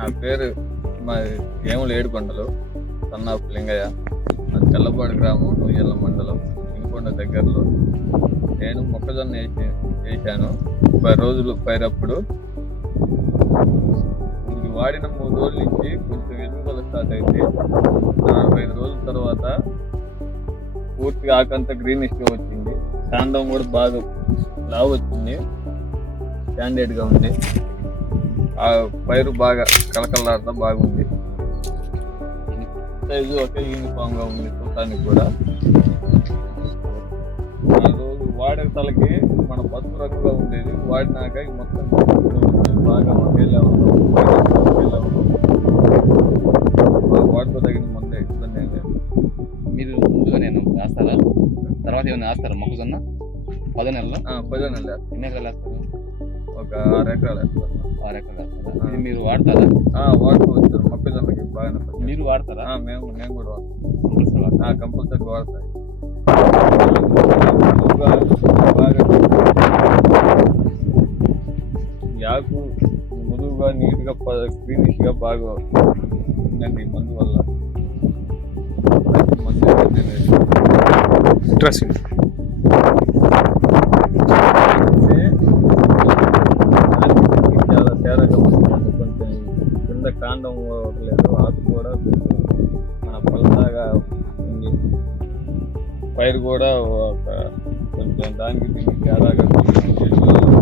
నా పేరు మా ఏములు ఏడుకొండలు సన్నాపు లింగయ్య. నా తెల్లపాడు గ్రామం నూజెల్ల మండలం ఇంకొండ దగ్గరలో. నేను మొక్కజొన్న వేసి వేసాను ముప్పై రోజులు పైరప్పుడు. ఇది వాడిన మూడు రోజుల నుంచి కొంచెం ఎదుగుదల స్టార్ట్ అయింది. నలభై ఐదు రోజుల తర్వాత పూర్తిగా ఆకంతా గ్రీనిష్గా వచ్చింది. కాండం కూడా బాగా లావు వచ్చింది. స్టాండర్డ్గా ఉంది. ఆ పైరు బాగా కలకలాడుతూ బాగుంది. సైజు ఒకే యూనిఫామ్గా ఉంది చూడటానికి కూడా. ఈ రోజు వాడే తలకి మన పసుపు రంగుగా ఉండేది వాడినాక ఈ మొత్తం బాగా ఒకే లెవెల్ ఒకే లెవెల్ వాటితో తగిన ముందే ఇబ్బంది లేదు. మీరు ముందుగా నేను వేస్తారా తర్వాత ఏమైనా వేస్తారా మొక్కజొన్న పదో నెలలో? ఆ, పదో నెల. ఎన్ని ఎకరాలు వేస్తారు ఒక ఆరు ఎకరాలు ఆరు ఎకరాలు ఇది మీరు వాడతారా? వాడుకోవచ్చు. మొక్కజొన్నకి బాగానే పడుతుంది. మీరు వాడతారా? ఆ, మేము నేను కూడా వాడతాం. కంపల్సరీ ఈ ఆకు మృదువుగా నీట్గా గ్రీనిష్గా బాగా ఉందండి మందు వల్ల. మందు. ఇంట్రెస్టింగ్ కాండం లేదు. ఆకు కూడా మన పలసాగా ఉంది. పైరు కూడా ఒక కొంచెం దానికి దీనికి తేడాగా